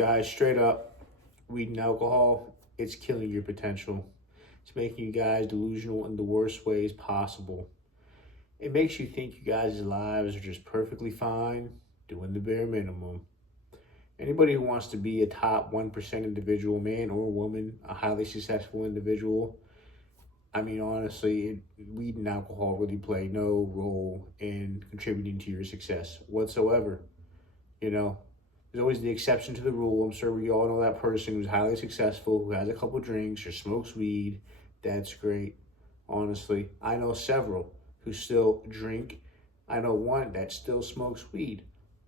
Guys, straight up, weed and alcohol, it's killing your potential. It's making you guys delusional in the worst ways possible. It makes you think you guys' lives are just perfectly fine, doing the bare minimum. Anybody who wants to be a top 1% individual, man or woman, a highly successful individual, I mean, honestly, weed and alcohol really play no role in contributing to your success whatsoever. You know, there's always the exception to the rule. I'm sure we all know that person who's highly successful, who has a couple drinks or smokes weed. That's great. Honestly, I know several who still drink. I know one that still smokes weed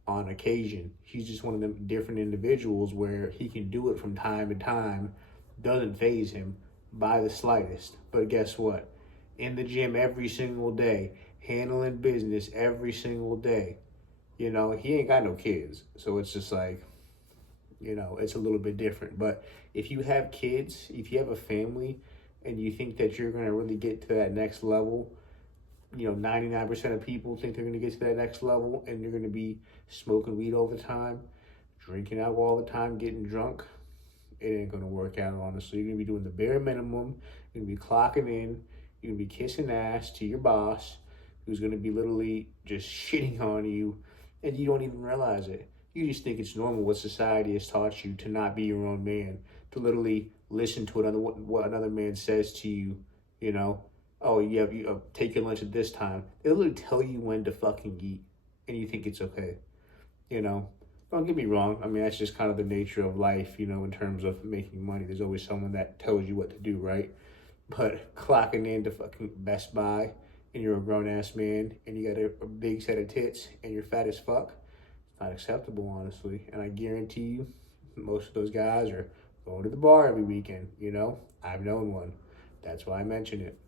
on occasion. He's just one of them different individuals where he can do it from time to time, doesn't phase him by the slightest. But guess what? In the gym every single day, handling business every single day. He ain't got no kids. So it's just like, it's a little bit different. But if you have kids, if you have a family, and you think that you're going to really get to that next level, 99% of people think they're going to get to that next level and you're going to be smoking weed all the time, drinking alcohol all the time, getting drunk. It ain't going to work out, honestly. You're going to be doing the bare minimum. You're going to be clocking in. You're going to be kissing ass to your boss, who's going to be literally just shitting on you, and you don't even realize it. You just think it's normal what society has taught you to not be your own man, to literally listen to what another man says to you, Oh, you take your lunch at this time. They literally tell you when to fucking eat, and you think it's okay, you know. Don't get me wrong. I mean, that's just kind of the nature of life, in terms of making money. There's always someone that tells you what to do, right? But clocking in to fucking Best Buy and you're a grown ass man and you got a big set of tits and you're fat as fuck, it's not acceptable, honestly. And I guarantee you, most of those guys are going to the bar every weekend, I've known one. That's why I mention it.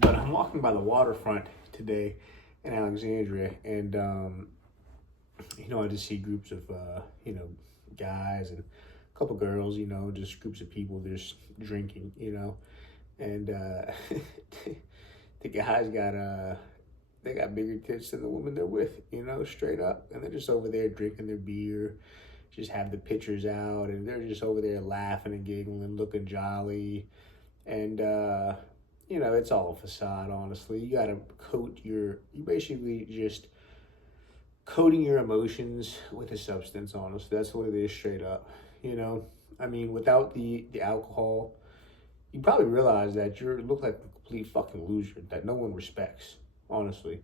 But I'm walking by the waterfront today in Alexandria, and I just see groups of guys and a couple girls, just groups of people just drinking, and the guys they got bigger tits than the woman they're with, straight up, and they're just over there drinking their beer, just have the pictures out, and they're just over there laughing and giggling, looking jolly, and it's all a facade, honestly. You gotta you basically just coating your emotions with a substance, honestly. That's what it is, straight up. I mean, without the alcohol, you probably realize that you look like a complete fucking loser that no one respects, honestly.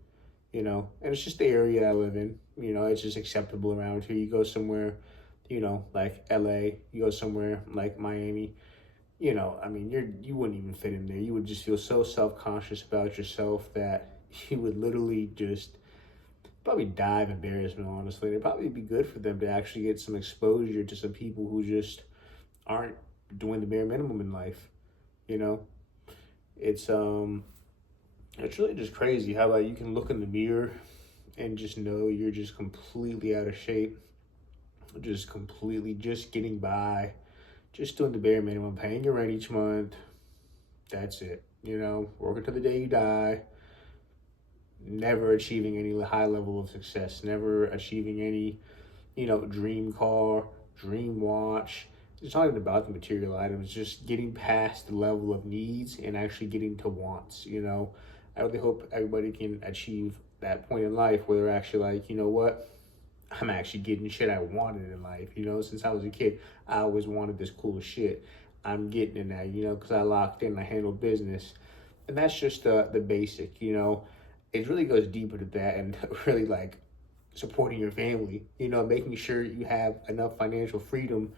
And it's just the area I live in. It's just acceptable around here. You go somewhere, like LA, you go somewhere like Miami, I mean, you wouldn't even fit in there. You would just feel so self-conscious about yourself that you would literally just probably die of embarrassment, honestly. It'd probably be good for them to actually get some exposure to some people who just aren't doing the bare minimum in life. It's really just crazy how you can look in the mirror and just know you're just completely out of shape, just completely just getting by, just doing the bare minimum, paying your rent each month. That's it. Working till the day you die, never achieving any high level of success, never achieving any, dream car, dream watch. It's not even about the material items, just getting past the level of needs and actually getting to wants. I really hope everybody can achieve that point in life where they're actually like, you know what? I'm actually getting shit I wanted in life. Since I was a kid, I always wanted this cool shit. I'm getting it now, because I locked in, I handled business. And that's just the basic, It really goes deeper to that and really like supporting your family, making sure you have enough financial freedom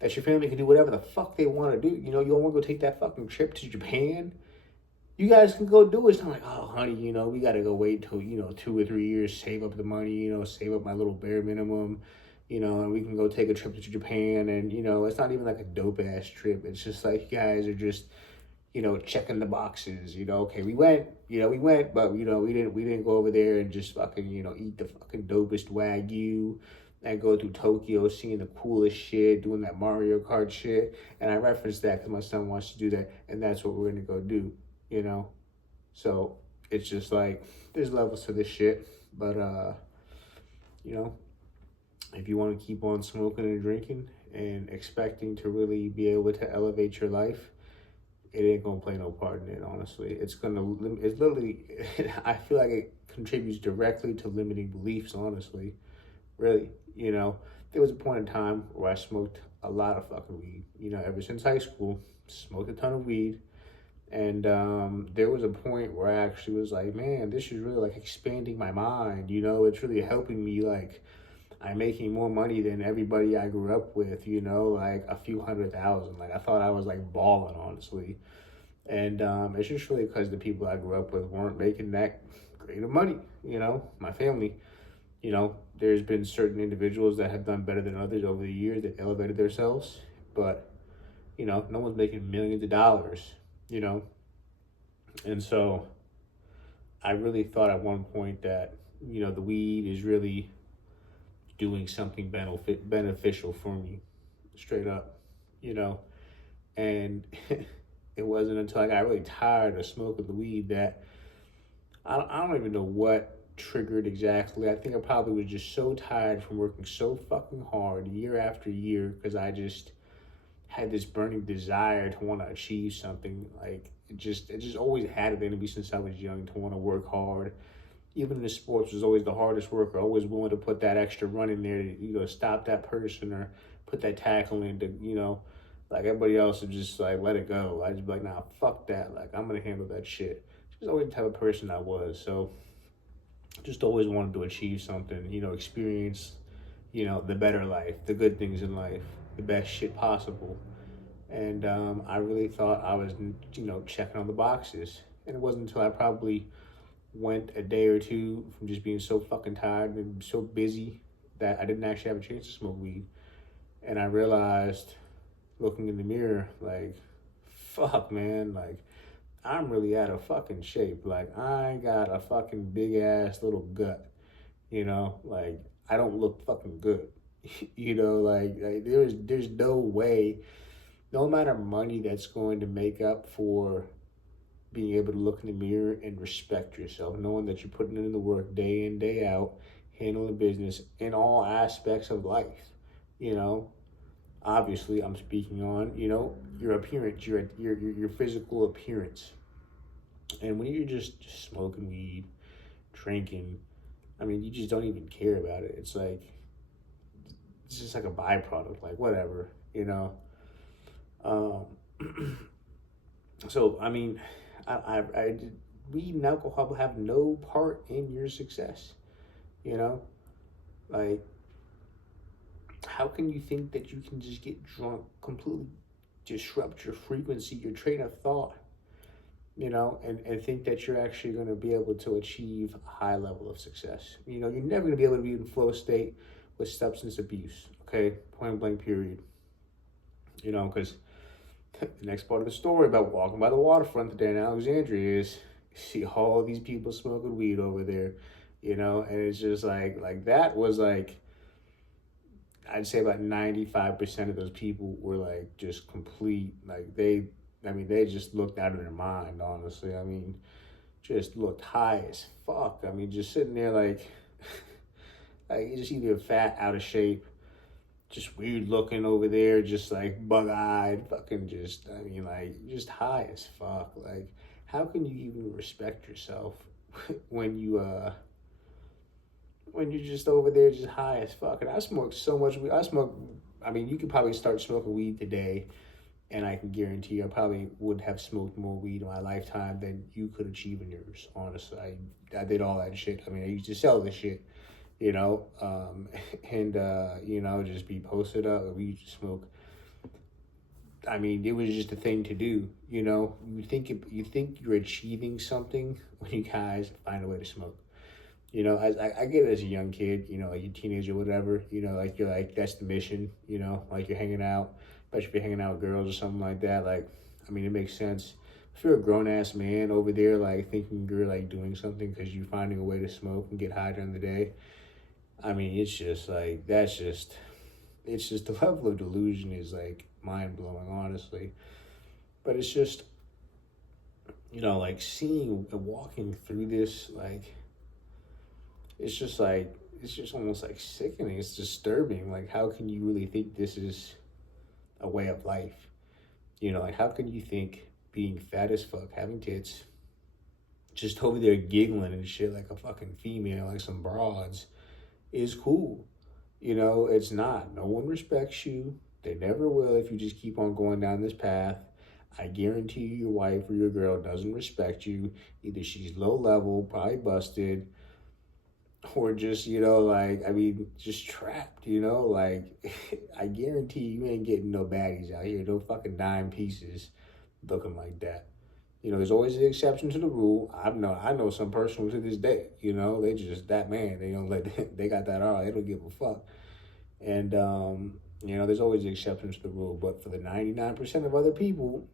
that your family can do whatever the fuck they want to do. You don't want to go take that fucking trip to Japan. You guys can go do it. It's not like, oh, honey, we got to go wait till, 2 or 3 years, save up the money, save up my little bare minimum, and we can go take a trip to Japan. And, it's not even like a dope ass trip. It's just like you guys are just, checking the boxes, okay, we went, but, we didn't go over there and just fucking, eat the fucking dopest Wagyu and go through Tokyo, seeing the coolest shit, doing that Mario Kart shit. And I referenced that because my son wants to do that. And that's what we're going to go do. So it's just like there's levels to this shit, but If you want to keep on smoking and drinking and expecting to really be able to elevate your life, it ain't gonna play no part in it, honestly. It's literally, I feel like it contributes directly to limiting beliefs, honestly. Really, there was a point in time where I smoked a lot of fucking weed, ever since high school, smoked a ton of weed. And there was a point where I actually was like, man, this is really like expanding my mind, it's really helping me. Like, I'm making more money than everybody I grew up with, like a few 100,000. Like, I thought I was like balling, honestly. And it's just really because the people I grew up with weren't making that great of money, my family. There's been certain individuals that have done better than others over the years that elevated themselves, but, no one's making millions of dollars, you know? And so I really thought at one point that, the weed is really doing something beneficial for me, straight up, you know? And it wasn't until I got really tired of smoking the weed that I don't even know what triggered exactly. I think I probably was just so tired from working so fucking hard year after year because I just had this burning desire to want to achieve something. Like it just always had it in me since I was young to want to work hard. Even in the sports, was always the hardest worker. Always willing to put that extra run in there to stop that person or put that tackle in to like everybody else would just like let it go. I just be like, nah, fuck that. Like I'm gonna handle that shit. Just always the type of person I was. So just always wanted to achieve something, experience, the better life, the good things in life, the best shit possible. And I really thought I was, checking on the boxes. And it wasn't until I probably went a day or two from just being so fucking tired and so busy that I didn't actually have a chance to smoke weed. And I realized, looking in the mirror, like, fuck, man, like, I'm really out of fucking shape. Like, I got a fucking big ass little gut, like, I don't look fucking good. Like there's no way, no amount of money that's going to make up for being able to look in the mirror and respect yourself, knowing that you're putting in the work day in, day out, handling business in all aspects of life, you know. Obviously, I'm speaking on, your appearance, your physical appearance. And when you're just smoking weed, drinking, I mean, you just don't even care about it. It's just like a byproduct, like whatever, Um, so, I mean, weed and alcohol have no part in your success, you know? Like, how can you think that you can just get drunk, completely disrupt your frequency, your train of thought, and think that you're actually going to be able to achieve a high level of success? You're never going to be able to be in flow state with substance abuse, okay? Point blank, period. Because the next part of the story about walking by the waterfront today in Alexandria is you see all these people smoking weed over there, and it's just like that was like, I'd say about 95% of those people were like just complete, like they just looked out of their mind, honestly. I mean, just looked high as fuck. I mean, just sitting there like, like just either fat, out of shape, just weird looking over there, just like bug eyed, fucking just, I mean, like just high as fuck. Like, how can you even respect yourself when when you're just over there just high as fuck? And I smoked so much weed. I mean, you could probably start smoking weed today, and I can guarantee you I probably would have smoked more weed in my lifetime than you could achieve in yours, honestly. I did all that shit. I mean, I used to sell this shit, and, just be posted up. We used to smoke. I mean, it was just a thing to do, You think you're achieving something when you guys find a way to smoke. As I get it as a young kid, like a teenager, whatever, like you're like, that's the mission, like you're hanging out, especially if you're hanging out with girls or something like that. Like, I mean, it makes sense. If you're a grown ass man over there, like thinking you're like doing something because you're finding a way to smoke and get high during the day, I mean, it's just like, it's just the level of delusion is like mind blowing, honestly. But it's just, like seeing and walking through this, like, it's just like, it's just almost like sickening. It's disturbing. Like, how can you really think this is a way of life? You know, like, how can you think being fat as fuck, having tits, just over there giggling and shit like a fucking female, like some broads, is cool? You know, it's not. No one respects you. They never will if you just keep on going down this path. I guarantee you your wife or your girl doesn't respect you. Either she's low level, probably busted, or just, you know, like, I mean, just trapped, you know? Like, I guarantee you ain't getting no baddies out here, no fucking dime pieces looking like that. You know, there's always an exception to the rule. I know some person to this day, you know, they just that man. They don't let they got that all. They don't give a fuck. And you know, there's always exceptions to the rule. But for the 99% of other people,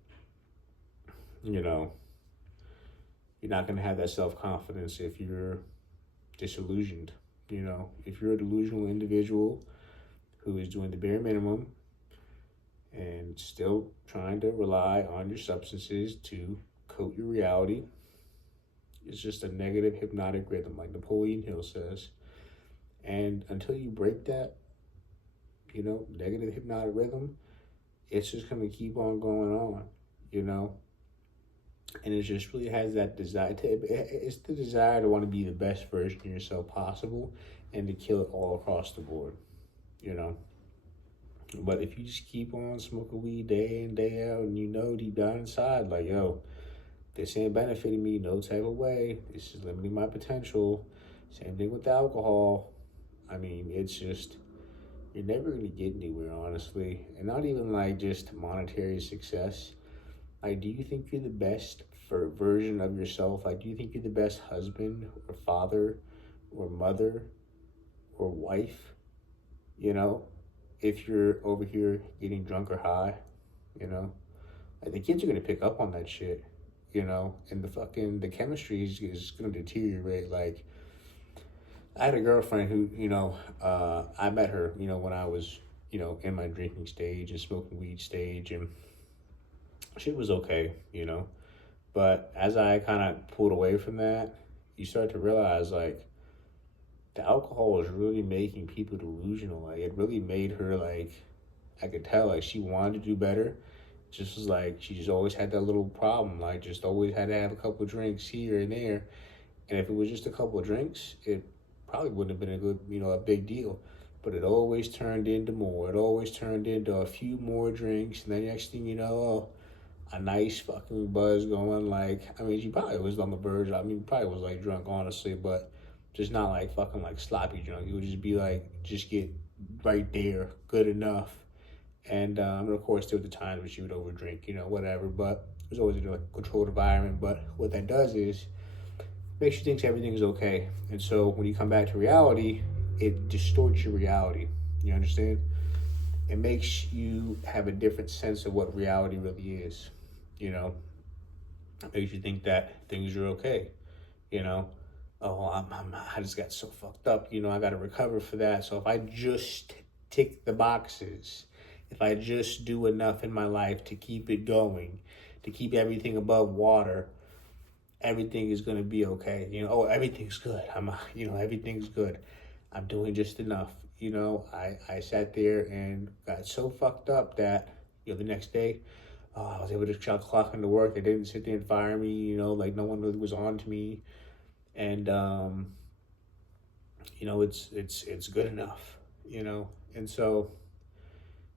you know, you're not gonna have that self-confidence if you're disillusioned. You know, if you're a delusional individual who is doing the bare minimum and still trying to rely on your substances to coat your reality, it's just a negative hypnotic rhythm, like Napoleon Hill says. And until you break that, you know, negative hypnotic rhythm, it's just gonna keep on going on, you know. And it just really has that desire it's the desire to want to be the best version of yourself possible and to kill it all across the board, you know. But if you just keep on smoking weed day in, day out, and you know deep down inside, like, yo, this ain't benefiting me no type of way, this is limiting my potential. Same thing with alcohol. I mean, it's just, you're never going to get anywhere, honestly. And not even like just monetary success. Like, do you think you're the best version of yourself? Like, do you think you're the best husband or father or mother or wife? You know, if you're over here getting drunk or high, you know, like, the kids are gonna pick up on that shit, you know, and the chemistry is gonna deteriorate. Like, I had a girlfriend who, you know, I met her, you know, when I was, you know, in my drinking stage and smoking weed stage, and shit was okay, you know. But as I kind of pulled away from that, you start to realize, like, the alcohol was really making people delusional. Like, it really made her, like, I could tell, like, she wanted to do better. Just was like, she just always had that little problem. Like, just always had to have a couple of drinks here and there. And if it was just a couple of drinks, it probably wouldn't have been a good, you know, a big deal. But it always turned into more. It always turned into a few more drinks. And then next thing you know, oh, a nice fucking buzz going. Like, I mean, she probably was on the verge. I mean, probably was like drunk, honestly, but just not like fucking like sloppy drunk. It would just be like, just get right there, good enough. And of course, there were the times when she would overdrink, you know, whatever. But it was always in like a controlled environment. But what that does is makes you think everything's okay. And so when you come back to reality, it distorts your reality. You understand? It makes you have a different sense of what reality really is. You know, it makes you think that things are okay. You know, oh, I just got so fucked up. You know, I got to recover for that. So if I just tick the boxes, if I just do enough in my life to keep it going, to keep everything above water, everything is going to be okay. You know, oh, everything's good. You know, everything's good. I'm doing just enough. You know, I sat there and got so fucked up that, you know, the next day, I was able to clock into work. They didn't sit there and fire me, you know, like no one really was on to me. And, you know, it's good enough, you know. And so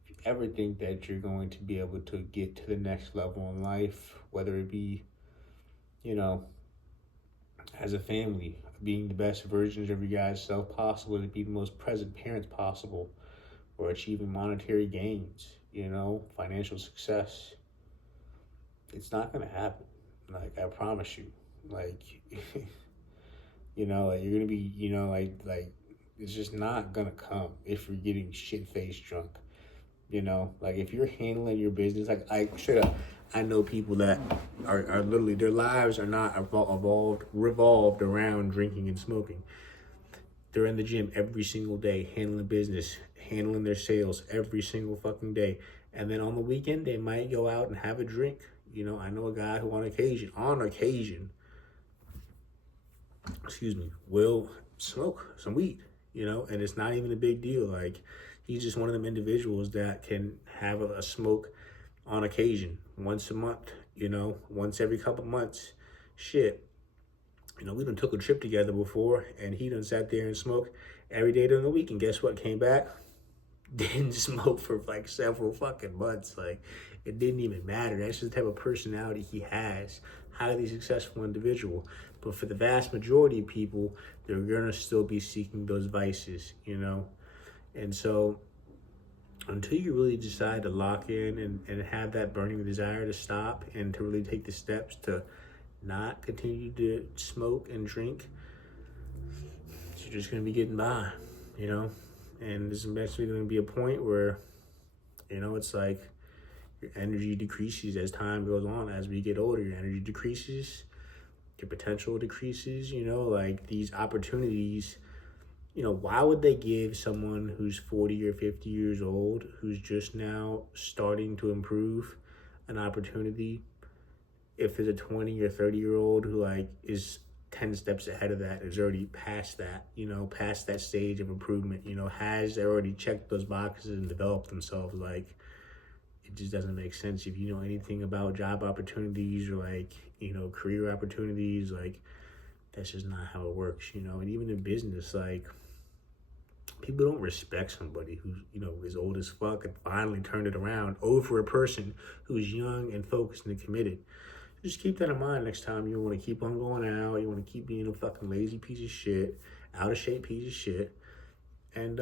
if you ever think that you're going to be able to get to the next level in life, whether it be, you know, as a family, being the best versions of your guys' self possible, to be the most present parents possible, or achieving monetary gains, you know, financial success, it's not going to happen. Like, I promise you. Like, you know, like, you're going to be, you know, like, it's just not going to come if you're getting shit-faced drunk. You know, like, if you're handling your business, like, I straight up, I know people that are literally, their lives are not revolved around drinking and smoking. They're in the gym every single day, handling business, handling their sales every single fucking day. And then on the weekend, they might go out and have a drink. You know, I know a guy who on occasion, will smoke some weed. you know, and it's not even a big deal. Like, he's just one of them individuals that can have a smoke on occasion, once a month, you know, once every couple months. Shit. You know, we done took a trip together before, and he done sat there and smoked every day during the week, and guess what? Came back, didn't smoke for like several fucking months. Like, it didn't even matter. That's just the type of personality he has. Highly successful individual. But for the vast majority of people, they're gonna still be seeking those vices, you know? And so until you really decide to lock in and have that burning desire to stop and to really take the steps to not continue to smoke and drink, you're just gonna be getting by, you know? And there's eventually gonna be a point where, you know, it's like your energy decreases as time goes on. As we get older, your energy decreases, your potential decreases, you know, like these opportunities, you know, why would they give someone who's 40 or 50 years old, who's just now starting to improve, an opportunity if there's a 20 or 30-year-old who like is 10 steps ahead of that, is already past that, you know, past that stage of improvement, you know, has already checked those boxes and developed themselves? Like, it just doesn't make sense. If you know anything about job opportunities or like, you know, career opportunities, like, that's just not how it works, you know. And even in business, like, people don't respect somebody who's, you know, is old as fuck and finally turned it around over a person who's young and focused and committed. Just keep that in mind next time you want to keep on going out, you want to keep being a fucking lazy piece of shit, out of shape piece of shit, and,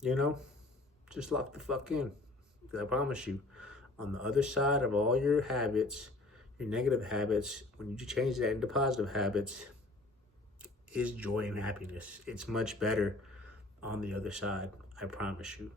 you know, just lock the fuck in. I promise you, on the other side of all your habits, your negative habits, when you change that into positive habits, is joy and happiness. It's much better on the other side, I promise you.